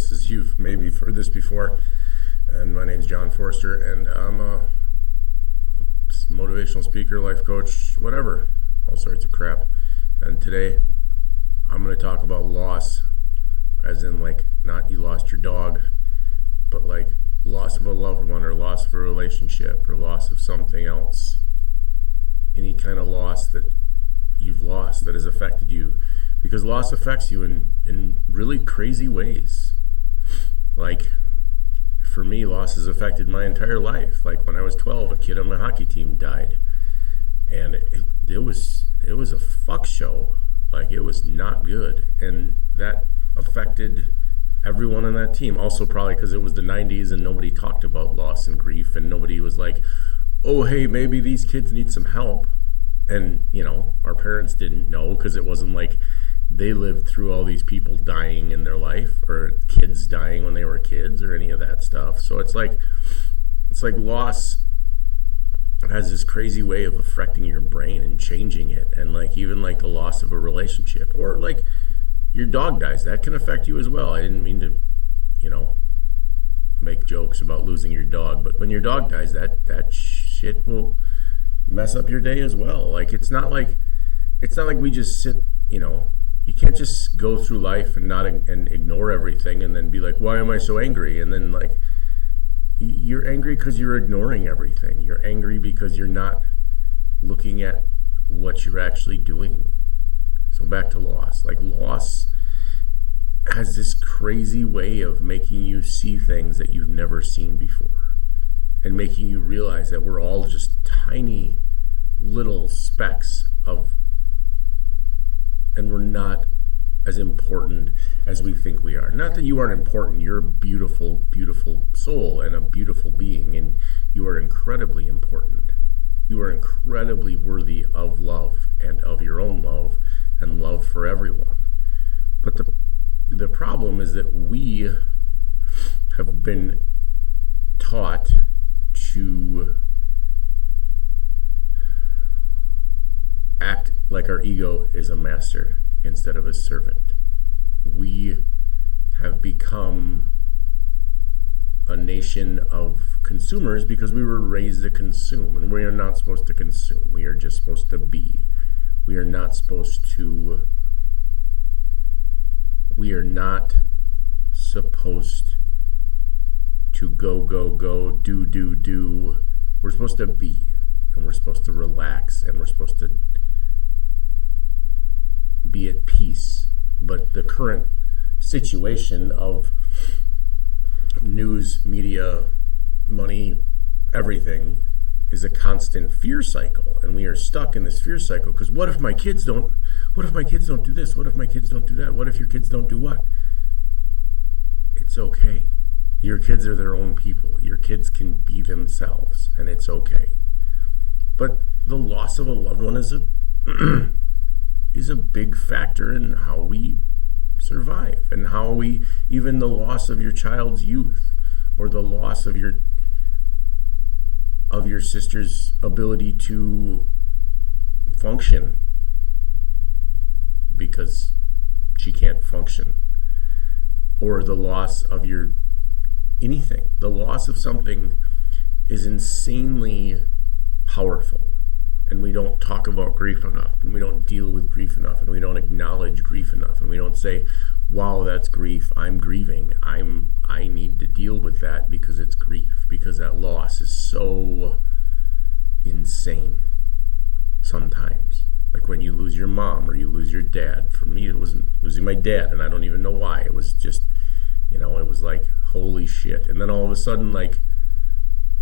this is, you've maybe heard this before, and my name's John Forster, and I'm a motivational speaker, life coach, whatever, all sorts of crap. And today I'm going to talk about loss, as in like not you lost your dog, but like loss of a loved one, or loss of a relationship, or loss of something else. Any kind of loss that you've lost that has affected you, because loss affects you in really crazy ways. Like for me, loss has affected my entire life. Like when I was 12, a kid on my hockey team died, and it was a fuck show. Like it was not good, and that affected everyone on that team. Also probably because it was the 90s and nobody talked about loss and grief, and nobody was like, oh hey, maybe these kids need some help. And you know, our parents didn't know, because it wasn't like they lived through all these people dying in their life, or kids dying when they were kids, or any of that stuff. So it's like loss has this crazy way of affecting your brain and changing it. And like even like the loss of a relationship, or like your dog dies, that can affect you as well. I didn't mean to, make jokes about losing your dog, but when your dog dies, that shit will mess up your day as well. Like it's not like we just sit, you can't just go through life and ignore everything and then be like, why am I so angry? And then like you're angry because you're ignoring everything. You're angry because you're not looking at what you're actually doing. So back to loss. Like loss has this crazy way of making you see things that you've never seen before, and making you realize that we're all just tiny little specks of, and we're not as important as we think we are. Not that you aren't important. You're a beautiful, beautiful soul and a beautiful being, and you are incredibly important. You are incredibly worthy of love, and of your own love, and love for everyone. But the problem is that we have been taught to act like our ego is a master instead of a servant. We have become a nation of consumers because we were raised to consume, and we are not supposed to consume. We are just supposed to be. We are not supposed to go, do. We're supposed to be, and we're supposed to relax, and we're supposed to be at peace. But the current situation of news, media, money, everything is a constant fear cycle, and we are stuck in this fear cycle. Because what if my kids don't do this? What if my kids don't do that? What if your kids don't do what? It's okay. Your kids are their own people. Your kids can be themselves, and it's okay. But the loss of a loved one is a big factor in how we survive, and how we, even the loss of your child's youth, or the loss of your sister's ability to function because she can't function, or the loss of anything. The loss of something is insanely powerful, and we don't talk about grief enough, and we don't deal with grief enough, and we don't acknowledge grief enough, and we don't say, wow, that's grief, I'm grieving, I need to deal with that because it's grief, because that loss is so insane sometimes. Like when you lose your mom or you lose your dad. For me, it wasn't losing my dad, and I don't even know why. It was just, it was like, holy shit. And then all of a sudden, like,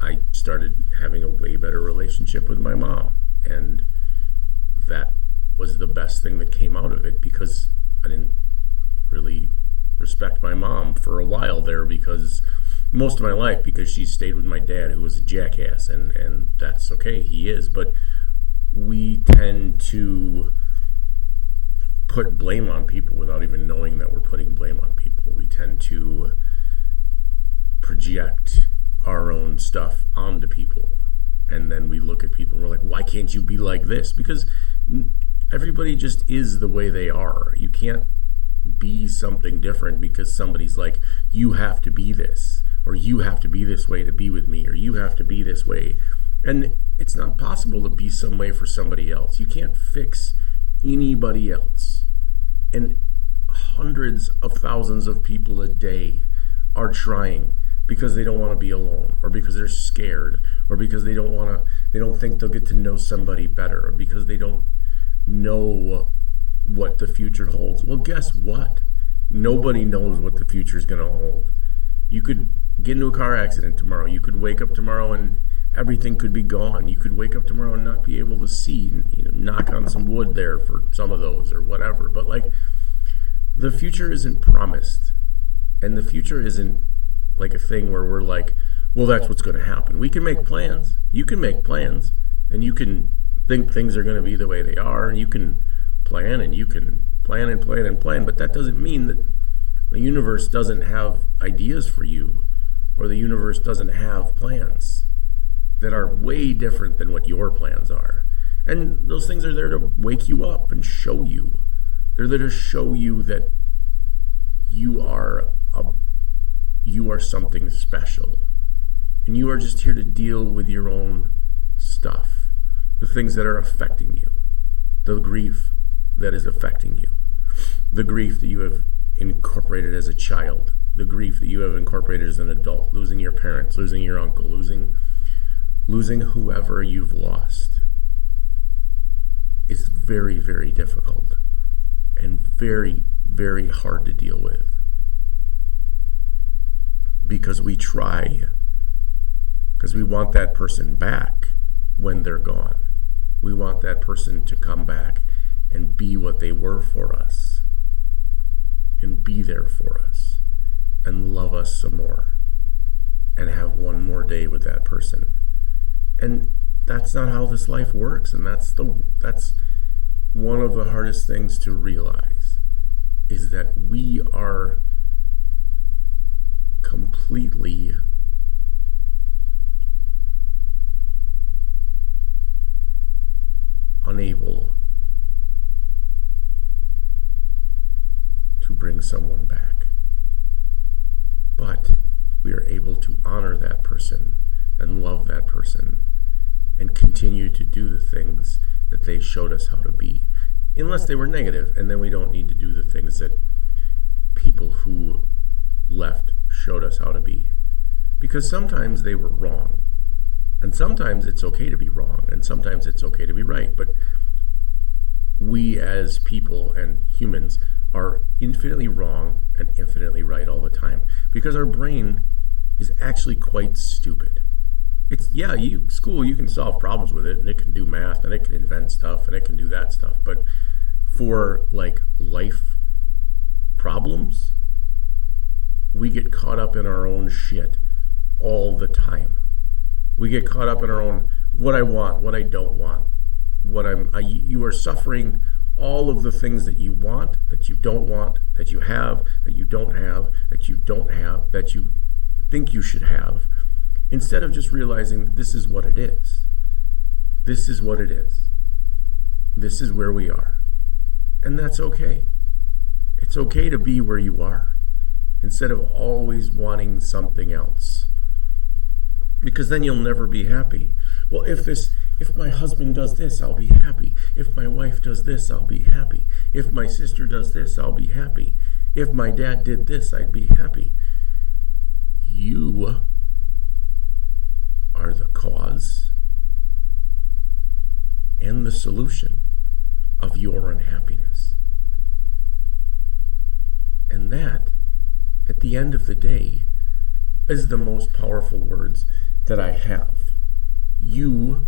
I started having a way better relationship with my mom, and that was the best thing that came out of it, because I didn't really respect my mom for a while there, because most of my life, because she stayed with my dad, who was a jackass, and that's okay, he is. But we tend to put blame on people without even knowing that we're putting blame on people. We tend to project our own stuff onto people, and then we look at people and we're like, why can't you be like this? Because everybody just is the way they are. You can't be something different because somebody's like, you have to be this, or you have to be this way to be with me, or you have to be this way. And it's not possible to be some way for somebody else. You can't fix anybody else. And hundreds of thousands of people a day are trying because they don't want to be alone, or because they're scared, or because they don't think they'll get to know somebody better, or because they don't know what the future holds. Well, guess what? Nobody knows what the future is going to hold. You could get into a car accident tomorrow. You could wake up tomorrow and everything could be gone. You could wake up tomorrow and not be able to see, knock on some wood there for some of those or whatever. But like, the future isn't promised, and the future isn't like a thing where we're like, well, that's what's going to happen. We can make plans. You can make plans, and you can think things are going to be the way they are, and you can plan, and you can plan and plan and plan, but that doesn't mean that the universe doesn't have ideas for you, or the universe doesn't have plans that are way different than what your plans are. And those things are there to wake you up and show you. They're there to show you that you are something special. And you are just here to deal with your own stuff, the things that are affecting you, the grief that is affecting you, the grief that you have incorporated as a child, the grief that you have incorporated as an adult, losing your parents, losing your uncle, losing whoever you've lost. Is very, very difficult and very, very hard to deal with, because we try, because we want that person back when they're gone. We want that person to come back and be what they were for us, and be there for us, and love us some more, and have one more day with that person. And that's not how this life works, and that's one of the hardest things to realize, is that we are completely unable to bring someone back. But we are able to honor that person and love that person and continue to do the things that they showed us how to be, unless they were negative, and then we don't need to do the things that people who left showed us how to be, because sometimes they were wrong, and sometimes it's okay to be wrong, and sometimes it's okay to be right. But we as people and humans are infinitely wrong and infinitely right all the time, because our brain is actually quite stupid. It's, yeah, school, you can solve problems with it, and it can do math, and it can invent stuff, and it can do that stuff. But for like life problems, we get caught up in our own shit all the time. We get caught up in our own, what I want, what I don't want, you are suffering all of the things that you want, that you don't want, that you have, that you don't have, that you don't have, that you think you should have, instead of just realizing that this is what it is. This is what it is. This is where we are. And that's okay. It's okay to be where you are, instead of always wanting something else. Because then you'll never be happy. Well, if my husband does this, I'll be happy. If my wife does this, I'll be happy. If my sister does this, I'll be happy. If my dad did this, I'd be happy. You are the cause and the solution of your unhappiness. And that, at the end of the day, is the most powerful words that I have. You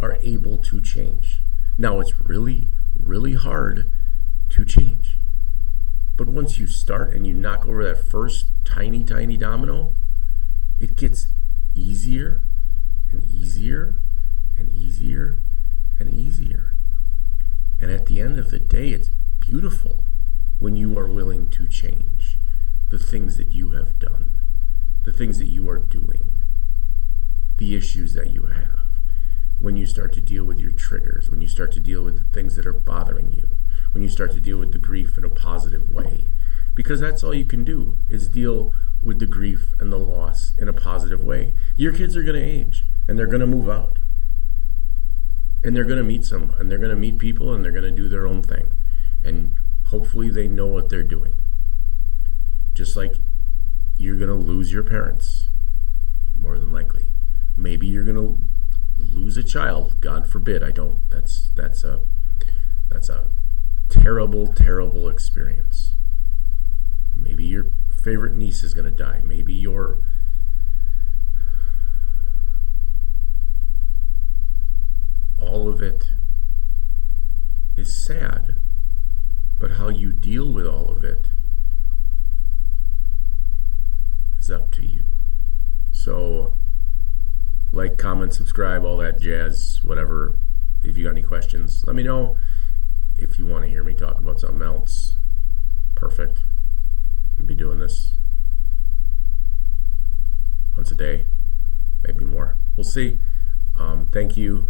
are able to change. Now, it's really, really hard to change. But once you start and you knock over that first tiny, tiny domino, it gets easier and easier and easier and easier. And at the end of the day, it's beautiful when you are willing to change the things that you have done, the things that you are doing, the issues that you have. When you start to deal with your triggers, when you start to deal with the things that are bothering you, when you start to deal with the grief in a positive way, because that's all you can do is deal with the grief and the loss in a positive way. Your kids are going to age and they're going to move out and they're going to meet some and they're going to meet people and they're going to do their own thing, and hopefully they know what they're doing. Just like you're going to lose your parents, more than likely. Maybe you're going to lose a child. God forbid. That's a terrible experience. Maybe your favorite niece is going to die. Maybe all of it is sad, but how you deal with all of it is up to you. So, like, comment, subscribe, all that jazz, whatever. If you got any questions, let me know. If you want to hear me talk about something else, perfect. I'll be doing this once a day, maybe more. We'll see. Thank you